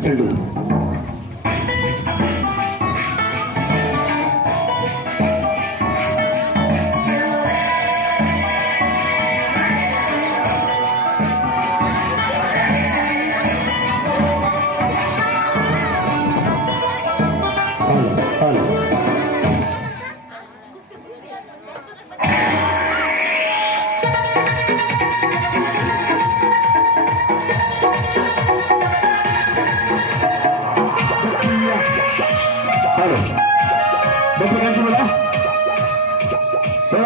짝대기 선, 선.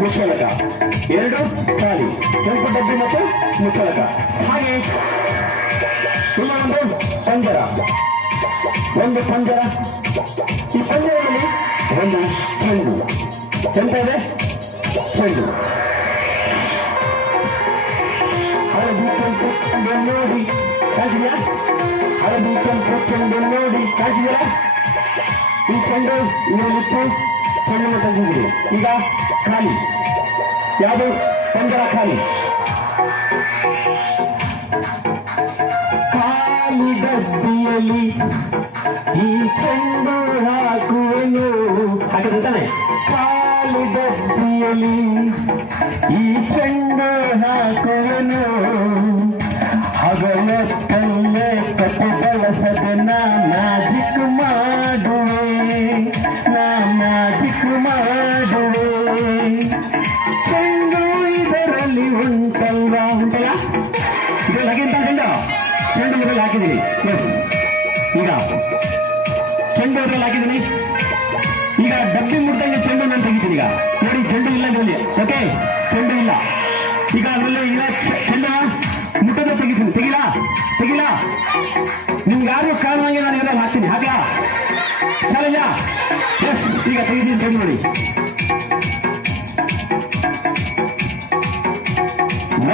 ಮುಚ್ಚಳಕ ಎರಡು ಖಾಲಿ ಕೆಂಪು ಡಬ್ಬಿ ಮತ್ತು ಮುಚ್ಚಳಕ ಹಾಗೆ ಇನ್ನೊಂದು ಪಂಜರ ಒಂದು ಪಂಜರ ಈ ಪಂಜರದಲ್ಲಿ ಒಂದು ಚೆಂಡು ಚೆಂಡ ಇದೆ ಚೆಂಡು ಹಳದಿ ಕೆಂಪು ಚೆಂಡು ನೋಡಿ ಕಾಗಿದೆಯಾ ಹಳದಿ ಕೆಂಪು ಚೆಂಡು ನೋಡಿ ಕಾಗಿದೆಯಾ ಈ ಚೆಂಡು ಚೆಂಡನ್ನು ತೆಗೆದಿದೆ ಈಗ ಖಾಲಿ. ಯಾವುದು? ಪಂಜರ ಖಾಲಿ. ಖಾಲಿ ಡಬ್ಬಿಯಲ್ಲಿ ಈ ಚೆಂಡು ಹಾಕುವೆನು. ಹಾಕಿದ್ದಾನೆ ಖಾಲಿ ಡಬ್ಬಿಯಲ್ಲಿ ಈ ಚೆಂಡು ಹಾಕುವೆನು. ಉಂಟಲ್ಲ ಇದು ಹಾಕಿಂತ ಚೆಂಡು ಚೆಂಡು ಊರಲ್ಲಿ ಹಾಕಿದ್ದೀನಿ. ಎಸ್ ಈಗ ಚೆಂಡು ಊರಲ್ಲಿ ಹಾಕಿದ್ದೀನಿ. ಈಗ ಡಬ್ಬಿ ಮುಟ್ಟಂಗೆ ಚೆಂಡು ನಾನು ತೆಗಿತೀನಿ ಈಗ. ನೋಡಿ, ಚೆಂಡು ಇಲ್ಲ ಇದರಲ್ಲಿ ಓಕೆ ಚೆಂಡು ಇಲ್ಲ. ಈಗ ಅದರಲ್ಲಿ ಈಗ ಚೆಂಡು ಮುಟ್ಟದ ತೆಗಿತೀನಿ. ತೆಗಿಲಾ?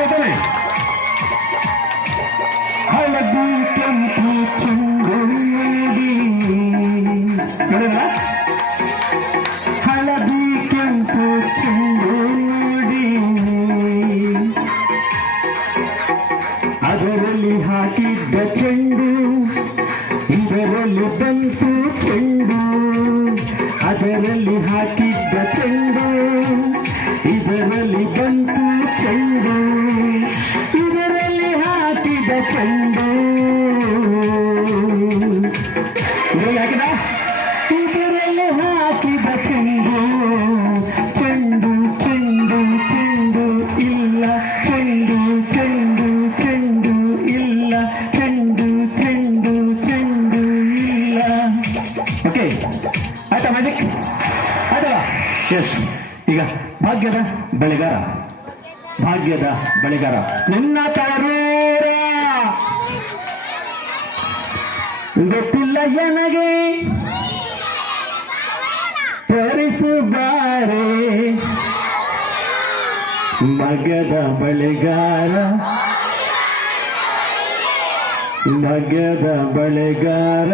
ತ್ರೀ ಹಾಗೆ ತಾನೆ ಹಳದಿ ಕೆಂಪು ಚೆಂಡು ನೋಡಿ ನೋಡಿದ್ರಾ ಹಳದಿ ಕೆಂಪು ಚೆಂಡು ನೋಡಿ ಅದರಲ್ಲಿ ಹಾಕಿದ್ದ ಚೆಂಡು ಇದರಲ್ಲಿ ಬಂತು ಚೆಂಡು ಅದರಲ್ಲಿ ಹಾಕಿದ್ದ ಚೆಂಡು ಇದರಲ್ಲಿ ಬಂತು ಎಸ್ ಈಗ ಭಾಗ್ಯದ ಬೆಳೆಗಾರ. ಭಾಗ್ಯದ ಬೆಳೆಗಾರ. ನಿನ್ನ ತರೂರ ಗೊತ್ತಿಲ್ಲ ನನಗೆ. ತರಿಸಿದ್ದಾರೆ ಮಗದ ಬಳೆಗಾರ ಮಗದ ಬಳೆಗಾರ